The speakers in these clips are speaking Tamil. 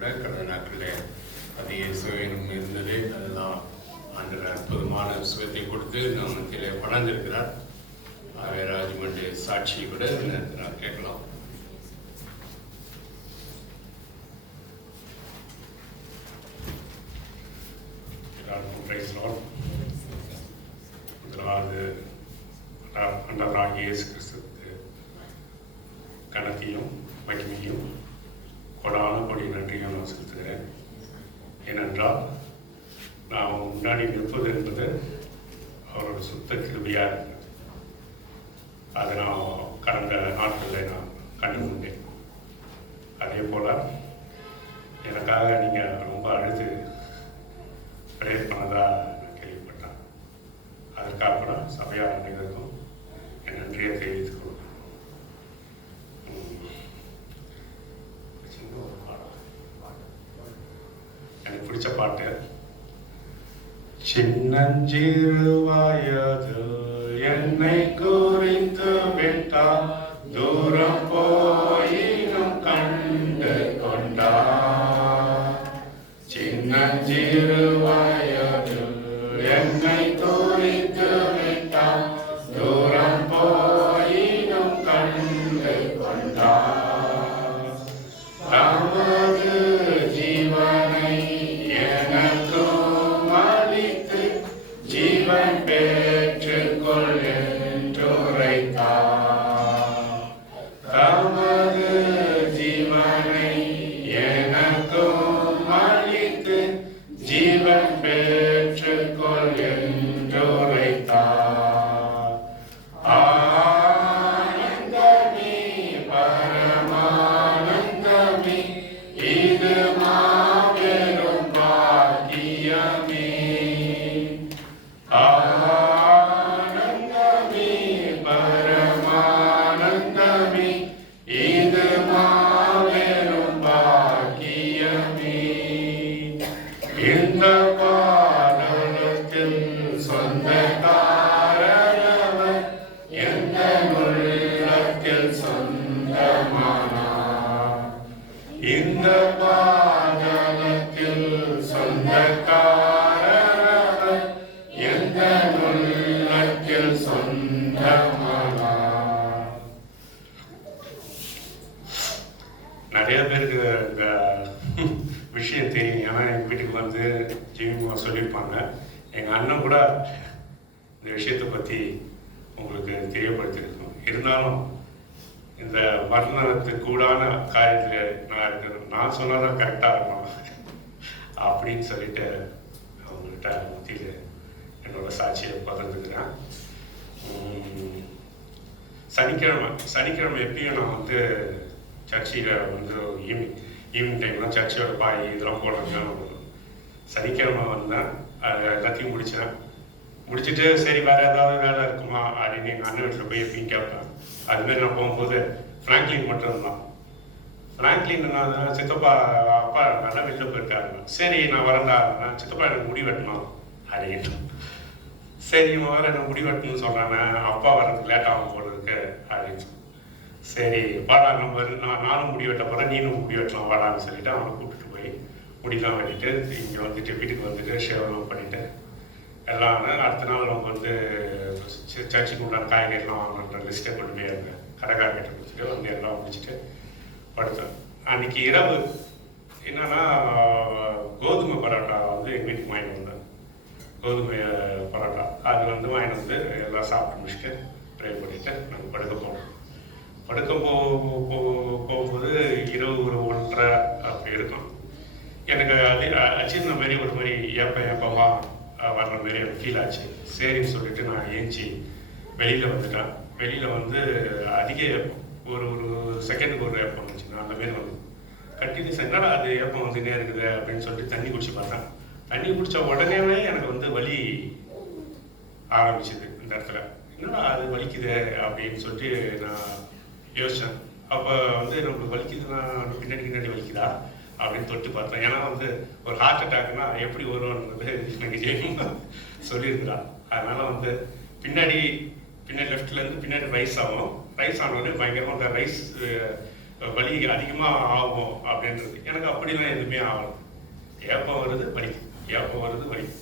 கூட கடந்த நாட்களில் அதிக சுயம் இருந்தது. அதுதான் ஆண்டவர் அற்புதமான சுகத்தை கொடுத்து நாமத்திலே வளர்ந்திருக்கிறார். ராஜ்மண்ட் சாட்சி கூட நேரத்தில் கேட்கலாம். முதலாவது ஆண்டவராகிய இயேசு கிறிஸ்துவுக்கு கனத்தையும் மகிமையும் கொடான கொடி நன்றியும் நான் செலுத்துகிறேன். ஏனென்றால் நான் முன்னாடி நிற்பது என்பது அவரோட சுத்த கிருபையாக இருக்கிறது. அதை நான் கடந்த நாட்களில் நான் கண்டுகொண்டேன். அதே போல் எனக்காக நீங்கள் ரொம்ப அழுது ப்ரேயர் பண்ணதாக நான் கேள்விப்பட்டேன். அதற்காக கூட சபையார் அனைவருக்கும் என் நன்றியை தெரிவித்துக் கொள்கிறேன். எனக்கு பிடிச்ச பாட்டு, சின்னஞ்சிறு வயது என்னை குறித்து விட்டால் தூரம் போயினும் கண்டு கொண்டார். சின்னஞ்சிறு வயது என்னை குறித்து விட்டால் தூரம் போயினும் கண்டு கொண்டார். தமது ஜீவனை எனக்கும் அளித்து ஜீவன் பெற்றுக்கொள் என்றுரைத்தார். தமது ஜீவனை எனக்கும் அளித்து ஜீவன் பெற்றுக்கொள் என்றுரைத்தார். ஆனந்தமே பரமானந்தமே இது மாபெரும் பாக்கியமே. ஆனந்தமே பரமானந்தமே இது மாபெரும் பாக்கியமே. இந்த பாடலத்தில் சொந்தக்காரவர் எந்த உள்ளத்தில் சொந்தமானார். இந்த பாடலத்தில் சொந்தக்காரவர் எந்த உள்ளத்தில் சொந்தமானார். நிறைய பேருக்கு இந்த விஷயம் தெரியும். ஏன்னா எங்கள் வீட்டுக்கு வந்து ஜீவிமா சொல்லியிருப்பாங்க. எங்கள் அண்ணன் கூட இந்த விஷயத்தை பற்றி உங்களுக்கு தெரியப்படுத்தியிருக்கணும். இருந்தாலும் இந்த மரணத்துக்கு கூடான காரியத்தில் நான் இருக்கணும், நான் சொன்னதான் கரெக்டாக இருக்கணும் அப்படின்னு சொல்லிட்டு அவங்கள்ட்ட மத்தியில் என்னோட சாட்சியை பகிர்ந்துக்கிறேன். சனிக்கிழமை எப்பயும் நான் வந்து சர்ச்சையில் வந்து ஈவினிங் டைம்லாம் சர்ச்சோட பாய் இதெல்லாம் போடுறதுனால சனிக்கிழமை வந்தேன். அது எல்லாத்தையும் முடிச்சுட்டு சரி வேறு ஏதாவது வேலை இருக்குமா அப்படின்னு எங்கள் அண்ணன் வீட்டில் போய் எப்பயும் கேட்பேன். அதுமாரி நான் போகும்போது ஃப்ராங்க்லின் மட்டும் இருந்தான். ஃப்ராங்க்லின் நான் சித்தப்பா அப்பா நல்லா வெளில போயிருக்காருங்க. சரி நான் வரேன்டா, சித்தப்பா எனக்கு முடி வெட்டணும் அப்படின்னு. சரி இவன் வேறு எனக்கு முடி வெட்டணும்னு சொல்கிறானே, அப்பா வர்றதுக்கு லேட் ஆகும் போல இருக்கு அப்படின்னு. சரி வாடா நானும் முடி வெட்ட போகிறேன், நீனும் முடி வெட்டலாம் வாடான்னு சொல்லிட்டு அவனை கூப்பிட்டுட்டு போய் முடிலாம் வெட்டிட்டு இங்கே வந்துட்டு வீட்டுக்கு வந்துட்டு ஷேவெல்லாம் பண்ணிவிட்டு எல்லாம் அடுத்த நாள் அவங்க வந்து சர்ச்சுக்கு உண்டான காய்கறிலாம் வாங்கணுன்ற லிஸ்ட்டை கொண்டு போய் அந்த கடைக்காரர்கிட்ட கொடுத்துட்டு வந்து எல்லாம் முடிச்சுட்டு படுத்தேன். அன்றைக்கி இரவு என்னன்னா கோதுமை பரோட்டா வந்து எங்கள் வீட்டுக்கு வாங்கிட்டு வந்தேன். கோதுமை பரோட்டா அது வந்து வாங்கிட்டு வந்து எல்லாம் சாப்பிட்டு முடிச்சுட்டு ட்ரை பண்ணிவிட்டு நாங்கள் படுக்க போகும்போது இரவு ஒரு 1:30 அப்படி இருக்கும். எனக்கு அது அச்சிருந்த மாதிரி ஒரு மாதிரி ஏப்பமாக வர்ற மாதிரி எனக்கு ஃபீல் ஆச்சு. சரின்னு சொல்லிட்டு நான் ஏஞ்சி வெளியில் வந்துட்டேன். வெளியில் வந்து அதிக ஏப்பம், ஒரு செகண்டுக்கு ஒரு ஏப்பம் வந்துச்சுன்னா அந்த மாரி வந்து கண்டினியூஸ் என்னடா அது ஏப்பம் வந்துட்டே இருக்குது அப்படின்னு சொல்லிட்டு தண்ணி குடிச்சு பார்த்தேன். தண்ணி குடித்த உடனேவே எனக்கு வந்து வலி ஆரம்பிச்சுது. இந்த இடத்துல என்னடா அது வலிக்குது அப்படின்னு சொல்லிட்டு நான் யோசித்தேன். அப்போ வந்து நம்மளுக்கு வலிக்குதுன்னா பின்னாடி வலிக்குதா அப்படின்னு தொட்டு பார்த்தேன். ஏன்னா வந்து ஒரு ஹார்ட் அட்டாக்னா எப்படி வரும்ன்றது எனக்கு ஜெயிமா சொல்லியிருக்கிறான். அதனால் வந்து பின்னாடி லெஃப்ட்லேருந்து பின்னாடி ரைஸ் ஆகும். ரைஸ் ஆனோடனே பயங்கரமாக அந்த ரைஸ் வலி அதிகமாக ஆகும் அப்படின்றது. எனக்கு அப்படிலாம் எதுவுமே ஆகலை. ஏப்பம் வருது வலிக்கும், ஏப்பம் வருது வலிக்கும்.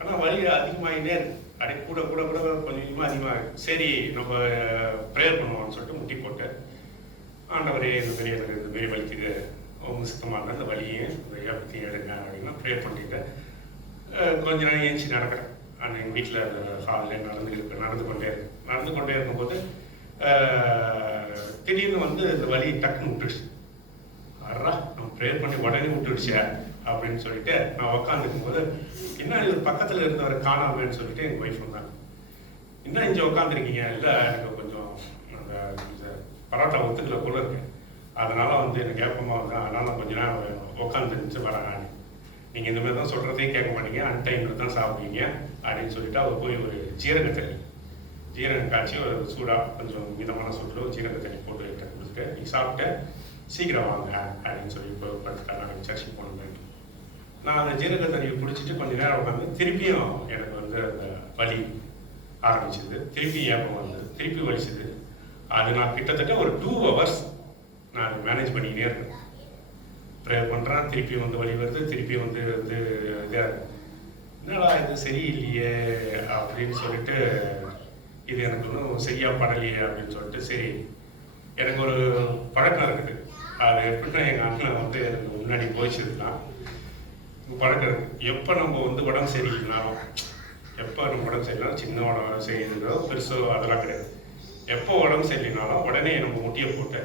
ஆனால் வலி அதிகமாகினே இருக்கு. அப்படியே கூட கூட கூட கொஞ்சம் கொஞ்சமாக அதிகமாக. சரி நம்ம ப்ரேயர் பண்ணுவோம்னு சொல்லிட்டு முட்டி போட்டு, ஆண்டவரே இந்தமாரி எனக்கு இந்தமாரி வலிக்குது, அவங்க சுத்தமாக இந்த வலியை இந்த ஏப்பத்தையும் எடுங்க அப்படின்னா ப்ரேயர் பண்ணிட்டு கொஞ்ச நேரம் ஏஞ்சி நடக்கிறேன். ஆனால் எங்கள் வீட்டில் அந்த ஹாலில் நடந்து கொண்டே இருக்கும்போது திடீர்னு வந்து இந்த வலி டக்குன்னு விட்டுடுச்சு. அறா நம்ம ப்ரேயர் பண்ணி உடனே விட்டுடுச்சே அப்படின்னு சொல்லிட்டு நான் உட்காந்துருக்கும் போது பின்னாடி ஒரு பக்கத்தில் இருந்தவரை காணாமன்னு சொல்லிட்டு எங்கள் ஒய்ஃப் வந்தாங்க. இன்னும் இங்கே உட்காந்துருக்கீங்க? இல்லை, எனக்கு கொஞ்சம் இந்த பரோட்டா ஒத்துக்கல போல இருக்கு, அதனால வந்து எனக்கு ஏப்பமாக வந்தேன், அதனால நான் கொஞ்ச நேரம் உட்காந்துருந்துச்சு வரேன் நான். நீங்கள் இந்த மாதிரி தான் சொல்கிறதே கேட்க மாட்டீங்க, அன்டைமில் தான் சாப்பிடுவீங்க அப்படின்னு சொல்லிட்டு அவர் போய் ஒரு ஜீரகம் காய்ச்சி ஒரு சூடாக கொஞ்சம் மிதமான சூட்டில் ஜீரக தண்ணி போட்டு கொடுத்துட்டு நீங்கள் சாப்பிட்டு சீக்கிரம் வாங்க அப்படின்னு சொல்லி இப்போ படுத்துட்டாங்க. சர்ச்சுக்கு போனேன். நான் அந்த ஜீரக தண்ணியை குடிச்சிட்டு கொஞ்சம் நேரம் உட்காந்து திருப்பியும் எனக்கு வந்து அந்த வலி ஆரம்பிச்சிது. திருப்பி ஏப்பம் வந்து திருப்பி வலிச்சுது. அது நான் கிட்டத்தட்ட ஒரு 2 hours நான் அதை மேனேஜ் பண்ணிக்கிட்டே இருக்கேன். ப்ரேயர் பண்ணுறேன், திருப்பி வந்து வலி வருது, திருப்பி வந்து இதாக என்னடா இது சரியில்லையே அப்படின்னு சொல்லிட்டு, இது எனக்கு ஒன்றும் சரியாக படலையே அப்படின்னு சொல்லிட்டு, சரி எனக்கு ஒரு பழக்கம் இருக்குது. அது எப்படின்னா எங்கள் அண்ணன் வந்து எனக்கு முன்னாடி போயிச்சதுதான் பழக்கம் இருக்குது. எப்போ நம்ம வந்து உடம்பு சரியில்லைனாலும், சின்ன உடம்பு சரியில்லைங்களோ பெருசோ அதெல்லாம் கிடையாது. எப்போ உடம்பு சரியில்லைனாலும் உடனே நம்ம முட்டியை போட்டு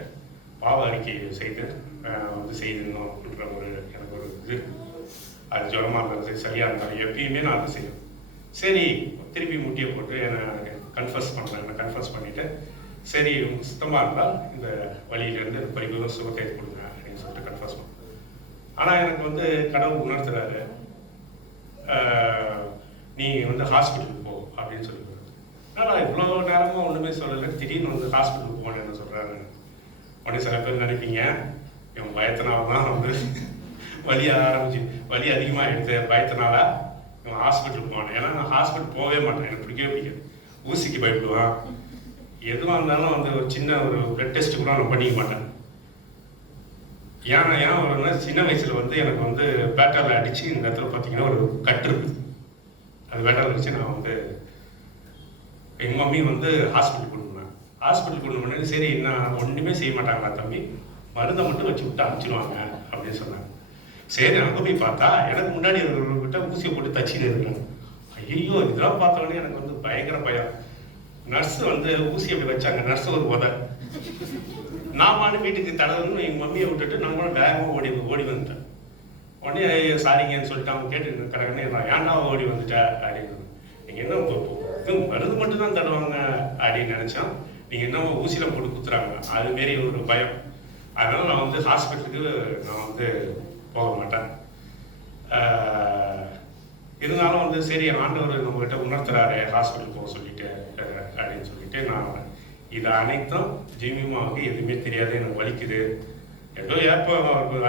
பாவ அறிக்கை செய்து வந்து செய்யணுன்ற எனக்கு ஒரு இது இருக்குது. அது ஜுரமாக இருந்தாலும் சரி, சரியாக இருந்தாலும் எப்பயுமே நான் அதை செய்வேன். சரி திருப்பி முட்டியை போட்டு என்னை கன்ஃபர்ஸ் பண்ணிவிட்டு, சரி சுத்தமாக இருந்தால் இந்த வழியிலேருந்து எனக்கு பரிபூர்ண சுகத்தை கொடுங்க அப்படின்னு சொல்லிட்டு கன்ஃபர்ஸ் பண்ணுறேன். ஆனால் எனக்கு வந்து கடவுள் உணர்த்துறாரு, நீ வந்து ஹாஸ்பிட்டலுக்கு போ அப்படின்னு சொல்லிடுறாரு. ஆனால் இவ்வளோ நேரமாக ஒன்றுமே சொல்லலை, திடீர்னு வந்து ஹாஸ்பிட்டலுக்கு போகணுன்னு என்ன சொல்கிறாரு. உடனே சில பேர் நினைப்பீங்க இவன் பயத்தினால தான் வந்து வலி அதிகமாக எடுத்து பயத்தினால இவன் ஹாஸ்பிட்டலுக்கு போனேன். ஏன்னா நான் ஹாஸ்பிட்டல் போகவே மாட்டேன், எனக்கு பிடிக்காது. ஊசிக்கு பயப்படுவான். எதுவாக இருந்தாலும் வந்து ஒரு சின்ன ஒரு பிளட் டெஸ்ட் கூட நான் பண்ணிக்க மாட்டேன். ஏன் ஒரு சின்ன வயசில் வந்து எனக்கு வந்து பேட்டாவில் அடித்து இந்த இடத்துல பார்த்தீங்கன்னா ஒரு கட்டு இருக்குது. அது பேட்டாவில் அடித்து நான் வந்து எங்கள் மம்மி வந்து ஹாஸ்பிட்டல் கொண்டு போனேன். ஹாஸ்பிட்டல் கொண்டு போனேன்னு சரி நான் ஒன்றுமே செய்ய மாட்டாங்களா தம்பி, மருந்தை மட்டும் வச்சு விட்டு அனுப்பிச்சிடுவாங்க அப்படின்னு சொன்னாங்க. சரி அங்கே போய் பார்த்தா எனக்கு முன்னாடி இருக்கிறவங்ககிட்ட ஊசியை போட்டு தச்சின்னு இருக்கிறாங்க. ஐயோ இதெல்லாம் பார்த்தோன்னே எனக்கு வந்து பயங்கர பயம். நர்ஸு வந்து ஊசி அப்படி வச்சாங்க, நர்ஸு ஒரு உதை. நாமானு வீட்டுக்கு தடவுன்னு எங்கள் மம்மியை விட்டுட்டு நம்மளும் வேகமாக ஓடி வந்துட்டேன். உடனே சாரிங்கன்னு சொல்லிட்டு அவங்க கேட்டு கிடக்குன்னு ஏன்டா ஓடி வந்துட்டேன் அப்படின்னு. நீங்கள் என்ன இது மருந்து மட்டும் தான் தடுவாங்க அப்படின்னு நினச்சோம், நீங்கள் என்ன ஊசியில் போட்டு குத்துறாங்க, அதுமாரி ஒரு பயம். அதனால் நான் வந்து ஹாஸ்பிட்டலுக்கு நான் வந்து போக மாட்டேன். இருந்தாலும் வந்து சரி ஆண்டவர் நம்மகிட்ட உணர்த்துறாரு ஹாஸ்பிட்டல் போக சொல்லிட்டு அப்படின்னு சொல்லிட்டு நான் இது அனைத்தும் ஜீவிமாவுக்கு எதுவுமே தெரியாது. எனக்கு வலிக்குது, ஏதோ ஏப்போ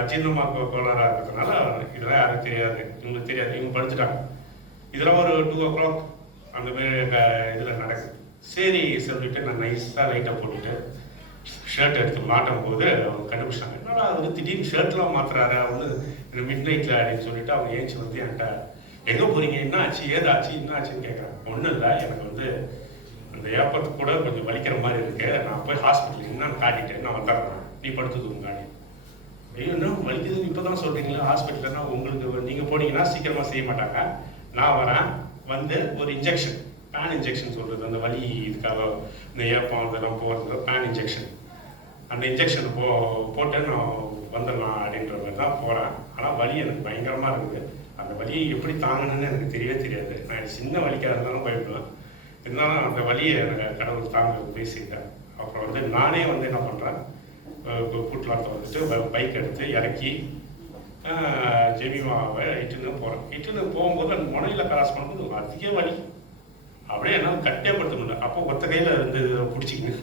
அஜீர்ணமாக கோளாறாக இருக்கிறதுனால இதெல்லாம் யாரும் தெரியாது, இவங்களுக்கு தெரியாது, இவங்க படுத்துட்டாங்க. இதெல்லாம் ஒரு 2 o'clock அந்த மாதிரி இதில் நடக்குது. சரி சொல்லிட்டு நான் நைஸாக லைட்டாக போட்டுட்டு ஷர்ட் எடுத்து மாட்டும் போது அவங்க கண்டுபிடிச்சாங்க, என்னடா வந்து திடீர்னு ஷர்ட்லாம் மாற்றுறாரு வந்து இந்த மிட் நைட்டில் அப்படின்னு சொல்லிட்டு அவங்க ஏஞ்சி வந்து என்கிட்ட எங்கே போகிறீங்க, என்ன ஆச்சு, ஏதாச்சு, என்ன ஆச்சுன்னு கேட்குறாங்க. ஒன்றும் இல்லை, எனக்கு வந்து அந்த ஏப்பத்துக்கு கூட கொஞ்சம் வலிக்கிற மாதிரி இருக்கு, நான் போய் ஹாஸ்பிட்டலுக்கு என்னன்னு காட்டிட்டேன், நான் வந்துடுறேன், நீ படுத்து தூங்காடி. ஐயோ என்ன வலிக்குதுன்னு இப்போ தான் சொல்கிறீங்களா, ஹாஸ்பிட்டல்னா உங்களுக்கு நீங்கள் போனீங்கன்னா சீக்கிரமாக செய்ய மாட்டாங்க, நான் வரேன் வந்து ஒரு இன்ஜெக்ஷன், பேன் இன்ஜெக்ஷன் சொல்கிறது, அந்த வலி இதுக்காக இந்த ஏப்பம் இதெல்லாம் போகிறது பேன் இன்ஜெக்ஷன், அந்த இன்ஜெக்ஷன் போட்டு நான் வந்துடலாம் அப்படின்ற மாதிரி தான் போகிறேன். ஆனால் வலி எனக்கு பயங்கரமாக இருக்குது. அந்த வலியை எப்படி தாங்கணுன்னு எனக்கு தெரியவே தெரியாது. நான் சின்ன வலிக்காக இருந்தாலும் பயப்படுவேன். இருந்தாலும் அந்த வலியை எனக்கு கடவுள் தாங்க பேசிட்டேன். அப்புறம் வந்து நானே வந்து என்ன பண்ணுறேன், கூட்டலாத்தை வந்துட்டு பைக் எடுத்து இறக்கி ஜெமிமாவை இட்டுன்னு போகும்போது அந்த முனையில் கிராஸ் பண்ணும்போது அதிக வலி, அப்படியே என்னால் கட்டே படுத்த முடியல. அப்போ ஒத்த கையில் இருந்து பிடிச்சிக்கின்னு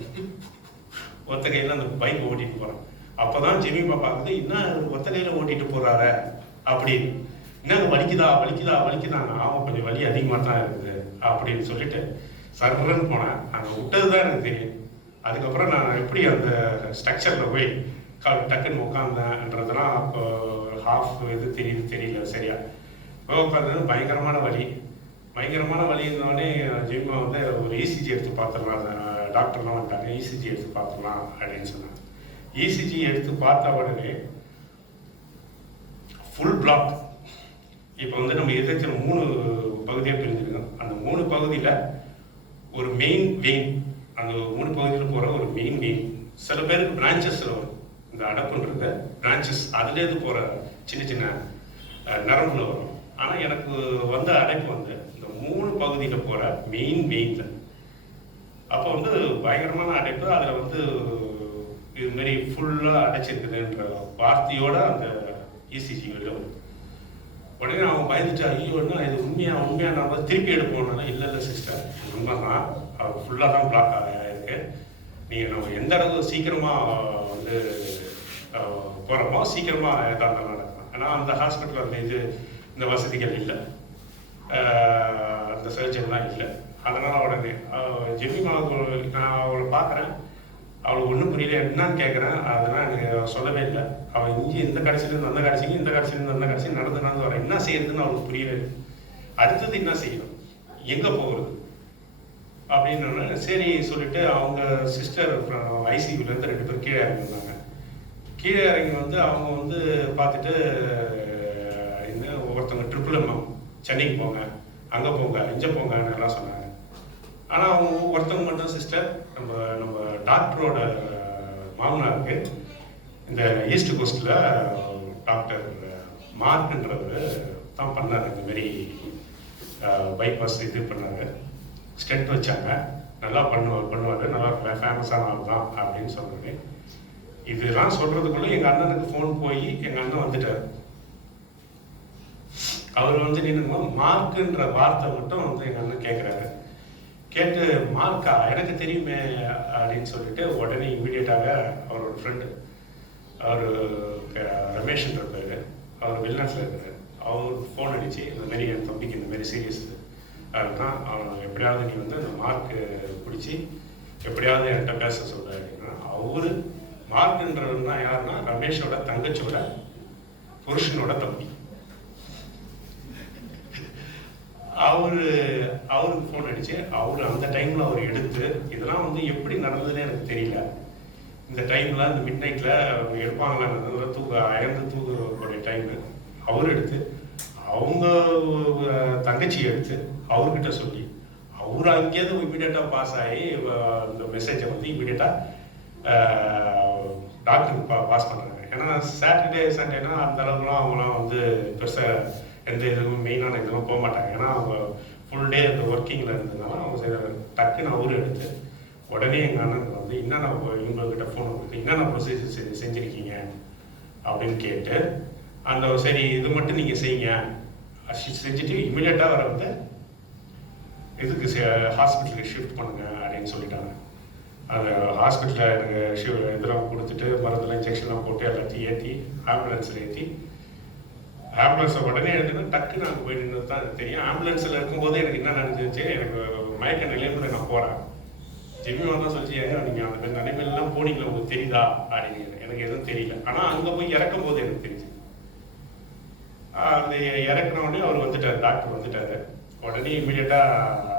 ஒத்த கையில் அந்த பைக் ஓட்டிகிட்டு போகிறேன். அப்போ தான் ஜெமிமா பார்க்குது, இன்னும் ஒத்த கையில் ஓட்டிகிட்டு போகிறாரு அப்படின்னு. என்ன வலிக்குதாங்க, ஆமாம் கொஞ்சம் வலி அதிகமாக தான் இருக்குது அப்படின்னு சொல்லிட்டு சர்றன்னு போனேன். அங்கே விட்டது தான் எனக்கு தெரியும். அதுக்கப்புறம் நான் எப்படி அந்த ஸ்ட்ரக்சரில் போய் டக்குன்னு உட்காந்தேன்றதுலாம் அப்போ ஹாஃப் இது தெரியல சரியா. இப்போ உட்காந்து பயங்கரமான வலி இருந்தோடனே ஜிம்மா வந்து ஒரு இசிஜி எடுத்து பார்த்துடலாம், டாக்டர்லாம் வந்துட்டாங்க, இசிஜி எடுத்து பார்த்துடலாம் அப்படின்னு சொன்னாங்க. இசிஜி எடுத்து பார்த்த உடனே ஃபுல் பிளாக். இப்போ வந்து நம்ம எதிர்த்து 3 பகுதியாக பிரிஞ்சிருக்கோம். அந்த 3 பகுதியில் ஒரு மெயின் வெயின், அந்த 3 பகுதியில் போகிற ஒரு மெயின் வெயின். சில பேருக்கு பிரான்ச்சஸில் வரும், இந்த அடப்புன்றது பிரான்ச்சஸ் அதுலேருந்து போகிற சின்ன சின்ன நரம்புல வரும். ஆனால் எனக்கு வந்த அடைப்பு வந்து இந்த 3 பகுதியில் போகிற மெயின் வெயினில். அப்போ வந்து பயங்கரமான அடைப்பு. அதில் வந்து இதுமாரி ஃபுல்லாக அடைச்சிருக்குதுன்ற வார்த்தையோட அந்த இசிஜி வெளில வரும். உடனே அவன் பயந்துட்டு, ஐயோ என்ன இது உண்மையாக நம்ம திருப்பி எடுப்போம்னா, இல்லை சிஸ்டர் உண்மை தான், அவர் ஃபுல்லாக தான் பிளாக் ஆகிருக்கு. நீங்கள் நம்ம எந்த அளவுக்கு சீக்கிரமாக வந்து போகிறோமோ சீக்கிரமாக எதாக இருந்தாலும் நடக்கும். ஏன்னா அந்த ஹாஸ்பிட்டலில் இந்த வசதிகள் இல்லை, அந்த சர்ஜன்லாம் இல்லை. அதனால் உடனே ஜெமிமாவுக்கு நான் அவளை பார்க்குறேன், அவளுக்கு ஒன்றும் புரியல, என்னன்னு கேட்குறேன். அதெல்லாம் எனக்கு சொல்லவே இல்லை. அவள் இங்கே இந்த கடைசியிலேருந்து அந்த கடைசிக்கு, இந்த கடைசியிலேருந்து அந்த கடைசி நடந்து வர என்ன செய்யறதுன்னு அவளுக்கு புரியவே. அடுத்தது என்ன செய்யணும், எங்கே போகிறது அப்படின்னு சரி சொல்லிட்டு அவங்க சிஸ்டர் ஐசியூலேருந்து 2 பேர் கீழே இறங்கி வந்தாங்க. கீழே இறங்கி வந்து அவங்க வந்து பார்த்துட்டு இன்னும் ஒவ்வொருத்தவங்க ட்ரிபிள் எம்எம் சென்னைக்கு போங்க, அங்கே போங்க, இங்கே போங்கன்னு எல்லாம் சொன்னாங்க. ஆனால் அவங்க ஒருத்தவங்க மட்டும் சிஸ்டர் நம்ம டாக்டரோட மாமனாருக்கு இந்த ஈஸ்ட் கோஸ்டில் டாக்டர் மார்க்ன்றவர் தான் பண்ணார், இந்தமாரி பைபாஸ் இது பண்ணார், ஸ்டெண்ட் வச்சாங்க, நல்லா பண்ணுவார், நல்லா ஃபேமஸான ஆள் தான் அப்படின்னு சொன்னாங்க. இதெல்லாம் சொல்கிறதுக்குள்ளே எங்கள் அண்ணனுக்கு ஃபோன் போய் எங்கள் அண்ணன் வந்துட்டார். அவர் வந்து நின்னுங்க மார்க்குன்ற வார்த்தை மட்டும் வந்து எங்கள் அண்ணன் கேட்குறாரு. கேட்டு மார்க்கா எனக்கு தெரியுமே அப்படின்னு சொல்லிட்டு உடனே இமீடியட்டாக அவரோட ஃப்ரெண்டு அவர் ரமேஷ்ன்ற பேர், அவர் வெளிநாட்டில் இருக்கிறார், அவருக்கு ஃபோன் அடித்து இந்தமாரி என் தம்பிக்கு இந்தமாரி சீரியஸ் அதுதான், அவன் எப்படியாவது நீ வந்து அந்த மார்க்கு பிடிச்சி எப்படியாவது என்கிட்ட பேச சொல்ல அப்படின்னா. அவரு மார்க்குன்றவர் தான் யாருன்னா ரமேஷோட தங்கச்சியோட புருஷனோட தம்பி. அவருக்கு ஃபோன் அடிச்சு அந்த டைமில் அவர் எடுத்து, இதெல்லாம் வந்து எப்படி நடந்ததுன்னு எனக்கு தெரியல, இந்த டைமில் இந்த மிட் நைட்டில் எடுப்பாங்களான்னு அயர்ந்து தூக்கக்கூடிய டைமு, அவர் எடுத்து அவங்க தங்கச்சி எடுத்து அவர்கிட்ட சொல்லி அவர் அங்கேயிருந்து இமீடியட்டாக பாஸ் ஆகி இந்த மெசேஜை வந்து இமீடியட்டாக டாக்டருக்கு பாஸ் பண்ணுறாங்க. ஏன்னா சாட்டர்டே சண்டேனா அந்த அளவுக்குலாம் அவங்களாம் வந்து பெருசாக எந்த இதுவும் மெயினான இதெல்லாம் போக மாட்டாங்க. ஏன்னா அவங்க ஃபுல் டே அந்த ஒர்க்கிங்கில் இருந்ததுனால அவங்க டக்குன்னு அவரு எடுத்து உடனே எங்கள் அண்ணனுக்கு வந்து என்னென்ன இவங்கக்கிட்ட ஃபோன் கொடுத்து என்னென்ன ப்ரொசீஜர் செஞ்சுருக்கீங்க அப்படின்னு கேட்டு அந்த சரி இது மட்டும் நீங்கள் செய்யுங்க செஞ்சுட்டு இமீடியட்டாக வர வந்து இதுக்கு ஹாஸ்பிட்டலுக்கு ஷிஃப்ட் பண்ணுங்க அப்படின்னு சொல்லிட்டாங்க. அந்த ஹாஸ்பிட்டலில் எனக்கு இதெல்லாம் கொடுத்துட்டு மருந்தெல்லாம் இன்ஜெக்ஷன்லாம் போட்டு எல்லாத்தையும் ஏற்றி ஆம்புலன்ஸில் ஏற்றி ஆம்புலன்ஸை உடனே எடுத்துன்னா டக்கு நாங்கள் போய் நின்று தான் எனக்கு தெரியும். ஆம்புலன்ஸில் இருக்கும்போது எனக்கு என்ன நடந்துச்சு, எனக்கு மயக்க நிலையில் நான் போகிறேன். ஜெமிமா தான் சொல்லிச்சு, ஏங்க நீங்கள் அந்த மாதிரி நிலைமையிலாம் போனீங்களா உங்களுக்கு தெரியுதா அப்படின்னு. எனக்கு எதுவும் தெரியல. ஆனால் அங்கே போய் இறக்கும் போது எனக்கு தெரிஞ்சு. அந்த இறக்குனோடனே அவர் வந்துட்டார், டாக்டர் வந்துட்டார். உடனே இமீடியட்டாக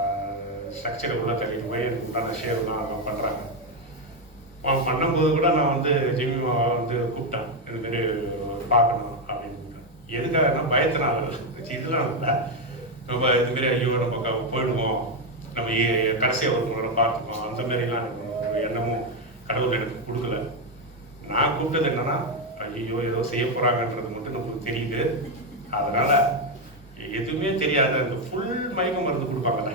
ஸ்ட்ரக்சரை உள்ள தள்ளிட்டு போய் எனக்கு உண்டான ஷேவ்லாம் அதெல்லாம் பண்ணுறாங்க. பண்ணும்போது கூட நான் வந்து ஜெமிமாவை வந்து கூப்பிட்டேன், இதுமாரி பார்க்கணும் அப்படின்னு. எதுக்காகனா பயத்தினால இதெல்லாம் இல்லை, நம்ம இதுமாரி ஐயோ நம்ம போயிடுவோம், நம்ம கடைசியாக ஒரு முறை பார்த்துப்போம், அந்த மாதிரிலாம் எனக்கு எண்ணமும் கடவுள் எனக்கு கொடுக்கல. நான் கூப்பிட்டது என்னன்னா ஐயோ ஏதோ செய்ய போகிறாங்கன்றது மட்டும் நமக்கு தெரியுது. அதனால எதுவுமே தெரியாத அந்த ஃபுல் மயக்க மருந்து கொடுப்பாங்கல்ல,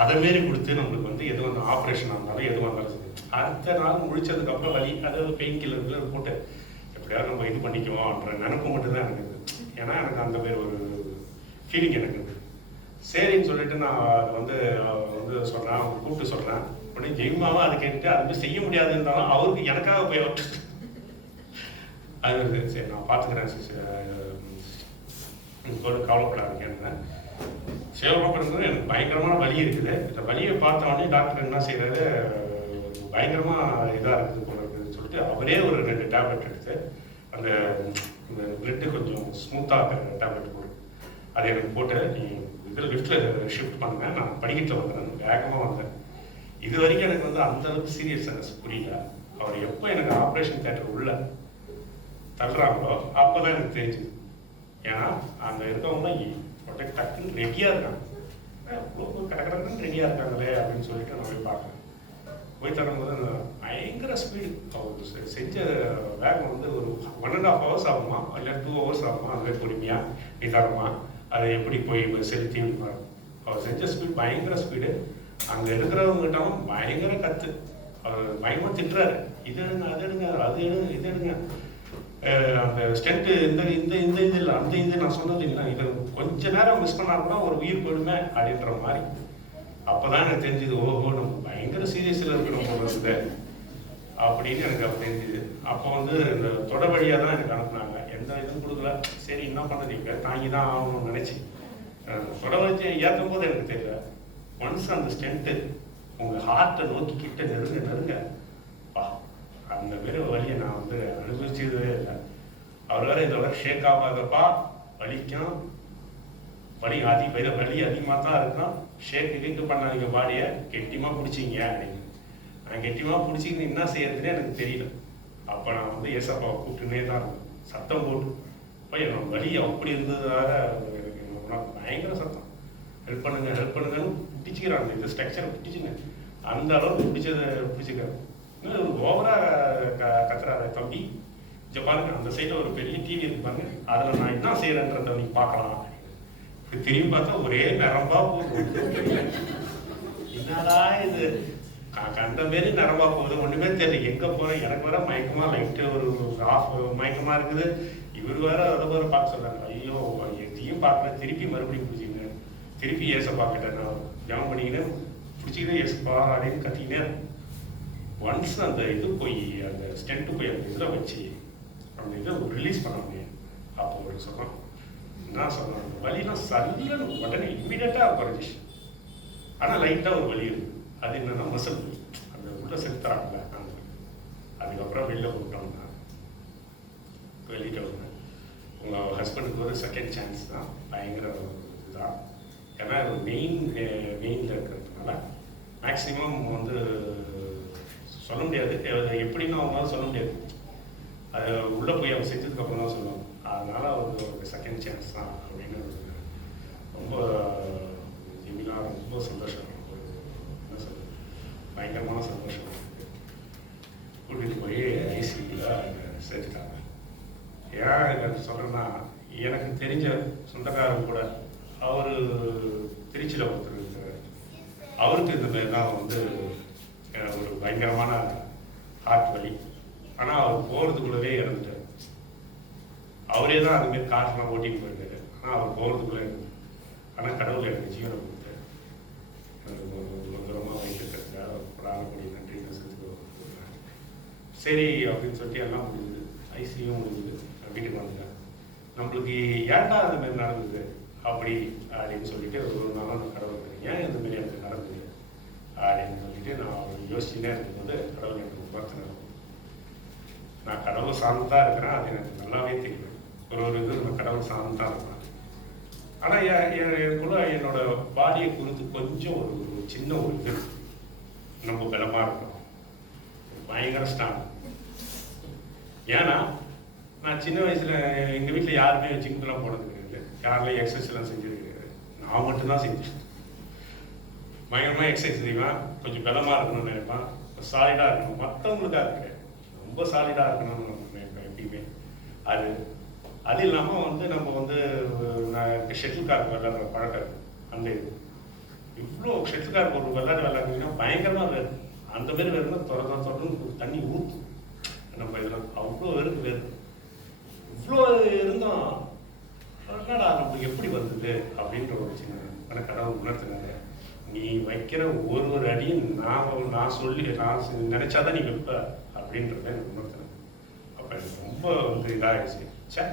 அதேமாரி கொடுத்து நம்மளுக்கு வந்து எது வந்து ஆப்ரேஷனாக இருந்தாலும் எதுவாக இருந்தாலும் அடுத்த நாள் முடிச்சதுக்கப்புறம் வலி, அதாவது பெயின் கில்லர் போட்டு எப்படியாவது நம்ம இது பண்ணிக்குவோம்ன்ற நினைப்பு மட்டும்தான் எனக்கு இருக்குது. ஏன்னா எனக்கு அந்த மாதிரி ஒரு ஃபீலிங் எனக்கு இருக்குது. சரின்னு சொல்லிட்டு நான் அதை வந்து சொல்கிறேன், அவங்க கூப்பிட்டு சொல்கிறேன். உடனே ஜெயிமாவும் அதை கேட்டுட்டு அது மாதிரி செய்ய முடியாதுன்றாலும் அவருக்கு எனக்காக போய் அது இருக்குது. சரி நான் பார்த்துக்கிறேன் கவலைப்படாதீங்கன்னு. சேவகப்படுறது எனக்கு பயங்கரமான வலி இருக்குது. இந்த வலியை பார்த்தோடனே டாக்டர் என்ன செய்யறது, பயங்கரமாக இதாக இருக்குது போல இருக்குதுன்னு கொடுத்துட்டு அவரே ஒரு 2 டேப்லெட் எடுத்து அந்த பிளட்டு கொஞ்சம் ஸ்மூத்தாக டேப்லெட் போடு, அதை எனக்கு போட்டு நீ இதில் லிஃப்ட்டில் ஷிஃப்ட் பண்ணுங்க, நான் படிக்கட்டில் வந்துடுறேன், வேகமாக வந்தேன். இது வரைக்கும் எனக்கு வந்து அந்த அளவுக்கு சீரியஸ்னஸ் புரியல. அவர் எப்போ எனக்கு ஆப்ரேஷன் தியேட்டர் உள்ள தள்ளுறாங்களோ அப்போ தான் எனக்கு தெரிஞ்சுது. ஏன்னா அங்கே இருக்கவங்க டக்குன்னு ரெடியாக இருக்காங்க, இவ்வளோ கடற்கடன்னு ரெடியாக இருக்காங்களே அப்படின்னு சொல்லிட்டு நான் போய் பார்க்குறேன். போய் தரும்போது அந்த பயங்கர ஸ்பீடு, அவர் செஞ்ச வேகம் வந்து ஒரு 1.5 hours ஆகுமா இல்லை 2 hours ஆகுமா, அந்த பொறுமையாக நிதானமாக அதை எப்படி போய் செலுத்தி அவர் செஞ்ச ஸ்பீட் பயங்கர ஸ்பீடு. அங்கே இருக்கிறவங்ககிட்டாலும் பயங்கர கத்து, அவர் பயங்கரமாக திட்டுறாரு, இது எடுங்க அது எடுங்க அது எடுங்க இது எடுங்க, அந்த ஸ்டென்ட்டு இந்த இந்த இந்த இது இல்லை அந்த இது நான் சொன்னது இல்லை, இதை கொஞ்ச நேரம் மிஸ் பண்ணா கூட ஒரு உயிர் போயிடுமே அப்படின்ற மாதிரி. அப்போ தான் எனக்கு தெரிஞ்சுது, ஓஹோ நம்ம பயங்கர சீரியஸில் இருக்கிறோம் போகிறது அப்படின்னு எனக்கு அப்போ தெரிஞ்சுது. அப்போ வந்து இந்த தொட வழியாக தான் எனக்கு அனுப்புனாங்க, எந்த இதுவும் கொடுக்கல. சரி என்ன பண்ணுறது, இப்போ தாங்கி தான் ஆகணும்னு நினச்சி தொட வச்சு ஏற்றும் போது எனக்கு தெரியல. ஒன்ஸ் அந்த ஸ்டென்ட்டு உங்கள் ஹார்ட்டை நோக்கி கிட்ட நெருங்க பா, அந்த மாரி வழியை நான் வந்து அனுபவிச்சதே இல்லை. அவர் வேற இதோட ஷேக் ஆகாதப்பா, வலிக்கும், வலி அதிகமாக தான் இருக்கும், ஷேக்கு பண்ணாதீங்க, பாடியை கெட்டியமாக பிடிச்சிங்க அப்படின்னு. நான் கெட்டியமாக பிடிச்சிக்கின்னு என்ன செய்யறதுன்னு எனக்கு தெரியல. அப்போ நான் வந்து ஏசப்பாவை கூப்பிட்டுனே தான் இருந்தேன், சத்தம் போட்டு. இப்போ என்னோட வலி அப்படி இருந்ததாக எனக்கு பயங்கர சத்தம், ஹெல்ப் பண்ணுங்கன்னு பிடிச்சிக்கிறாங்க, இந்த ஸ்ட்ரக்சரை பிடிச்சிங்க, அந்த அளவுக்கு பிடிச்சிக்கிறாங்க. இன்னும் ஒரு ஓவராக கத்துறாரு, தம்பி இங்கே பாருங்க அந்த சைடில் ஒரு பெரிய டிவி இருக்கு பாருங்க, அதில் நான் என்ன செய்யறேன்றதை நீ பார்க்கலாம். இப்படி திரும்பி பார்த்தா ஒரே நரம்பா போகுது, என்னடா இது கண்ட மாரி நரம்பா போகுது, ஒன்றுமே தெரியல எங்கே போகிறேன். எனக்கு வேற மயக்கமா, லைட்டு ஒரு ஆஃப் மயக்கமாக இருக்குது. இவர் வேற அதை வேற பார்க்க சொன்னாங்க, ஐயோ எதையும் பார்க்கல, திருப்பி மறுபடியும் பிடிச்சிங்க, திருப்பி ஏச பார்க்கிட்டேன், நான் ஜாம் பண்ணிக்கினே பிடிச்சிக்கிட்டே ஏசப்பா அப்படின்னு கத்திக்கினே. ஒன்ஸ் அந்த இது போய் அந்த ஸ்டென்ட்டு போய் அந்த இதில் வச்சு அந்த இதை ரிலீஸ் பண்ண முடியும். அப்போ ஒரு சொன்னோம், என்ன சொன்னோம், வலிலாம் சரியான உடனே இம்மிடியட்டாக குறைஞ்சிச்சு. ஆனால் லைட்டாக ஒரு வலி இருக்குது, அது என்னென்னா மசில் வலி, அந்த உள்ள செலுத்துறாங்கல்ல அந்த. அதுக்கப்புறம் வெளில போட்டோம்னா வெளியிட்ட வருங்க, உங்கள் ஹஸ்பண்டுக்கு ஒரு செகண்ட் சான்ஸ் தான், பயங்கர இதுதான். ஏன்னா ஒரு மெயினில் இருக்கிறதுனால மேக்ஸிமம் வந்து சொல்ல முடியாது, எப்படின்னு அவங்களால சொல்ல முடியாது, அது உள்ளே போய் அவங்க செஞ்சதுக்கப்புறம் தான் சொல்லுவாங்க. அதனால் ஒரு செகண்ட் சான்ஸ் தான் அப்படின்னு ரொம்ப ஜெமிலாம் ரொம்ப சந்தோஷம், என்ன சொல்றது, பயங்கரமான சந்தோஷம். கூட்டிகிட்டு போய் ஐசியூவில் சேர்த்துட்டாங்க. ஏன் எனக்கு சொல்கிறேன்னா, எனக்கு தெரிஞ்ச சொந்தக்காரங்க கூட அவர் திருச்சியில் ஒருத்தர் இருக்கிறார், அவருக்கு இந்த மாதிரி தான் வந்து ஒரு பயங்கரமான ஹார்ட் வலி. ஆனால் அவர் போகிறதுக்குள்ளவே இறந்துட்டார். அவரே தான் அதுமாரி காசுலாம் ஓட்டிட்டு போயிருக்காரு, ஆனால் அவர் போகிறதுக்குள்ளே இருந்தது. ஆனால் கடவுள் எனக்கு ஜீவனை கொடுத்தாரு, எனக்கு தூரமாக வைத்திருக்கிறதுக்காக பிராணக்கூடிய நன்றி நசத்துக்கு. சரி அப்படின்னு சொல்லிட்டு எல்லாம் முடிஞ்சுது, ஐசியும் முடிஞ்சுது, வீட்டுக்கு வந்துட்டேன். நம்மளுக்கு ஏன்டா அந்த மாதிரி நடந்தது அப்படி அப்படின்னு சொல்லிட்டு ஒரு நாளும் கடவுள் ஏன் இந்த மாதிரி எனக்கு நடந்தது அப்படின்னு சொல்லிட்டு நான் யோசிச்சுட்டே இருக்கும்போது கடவுள் எனக்கு உணர்த்தினார். நான் கடவுள் சார்ந்து தான் இருக்கிறேன், அது எனக்கு நல்லாவே தெரியும். ஒரு இது நான் கடவுள் சார்ந்து தான் இருக்கிறேன். ஆனால் எனக்குள்ள என்னோட பாடியை குறித்து கொஞ்சம் ஒரு சின்ன ஒரு இது, நம்ம பலமாக இருக்கணும், பயங்கர ஸ்ட்ராங். ஏன்னா நான் சின்ன வயசில் எங்கள் வீட்டில் யாருமே ஜிம்லாம் போனது கிடையாது, யாருலையும் எக்ஸசைஸ்லாம் செஞ்சது கிடையாது, நான் மட்டும்தான் செஞ்சேன். பயங்கரமாக எக்ஸசைஸ் செய்வேன், கொஞ்சம் பலமாக இருக்கணும்னு நினைப்பேன், சாலிடாக இருக்கணும், மற்றவங்களுக்காக கிடையாது, ரொம்ப சாலிடாக இருக்கணும்னு நினைப்பேன் எப்பயுமே. அது இல்லாமல் வந்து நம்ம வந்து நான் ஷெட்டில் கார்க் விளையாடுற பழக்கம், அந்த இது இவ்வளோ ஷெட்டில் கார்க் ஒரு விளையாடுனீங்கன்னா பயங்கரமாக வேறு, அந்த மாரி வேறுனா தொடர்ந்து தண்ணி ஊற்றும் நம்ம இதெல்லாம், அவ்வளோ வெறுக்கு வேறு. இவ்வளோ இருந்தோம், என்னடா நம்மளுக்கு எப்படி வந்தது அப்படின்ற ஒரு சின்ன கடவுள் உணர்த்தினாரு. நீ வைக்கிற ஒரு அடியும் நான் சொல்லி நான் நினைச்சாதான் நீ வைப்ப அப்படின்றத எனக்கு உணர்த்தினேன். அப்போ எனக்கு ரொம்ப வந்து இதாகிடுச்சு, சே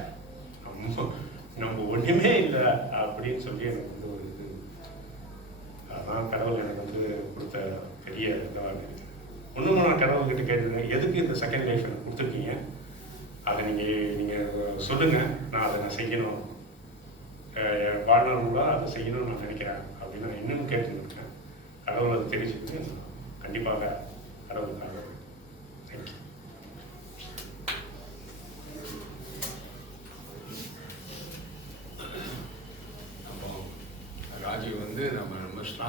நம்ம ஒன்றுமே இல்லை அப்படின்னு சொல்லி எனக்கு வந்து ஒரு இது. அதான் கடவுள் எனக்கு வந்து கொடுத்த பெரிய இதாக இருக்குது. இன்னும் நான் கடவுள்கிட்ட கேட்டிருந்தேன், எதுக்கு இந்த செகண்ட் லைஃப் எனக்கு கொடுத்துருக்கீங்க, அதை நீங்கள் சொல்லுங்கள், நான் அதை நான் செய்யணும், வாழணும்னா அதை செய்யணும்னு நான் நினைக்கிறேன் அப்படின்னு நான் இன்னும் கேட்டுருக்கேன். கடவுள் அதை தெரிஞ்சுட்டு கண்டிப்பாக கடவுளுக்காக. தேங்க்யூ. அப்போ ராஜீவ் வந்து நம்ம ரொம்ப ஸ்ட்ராங்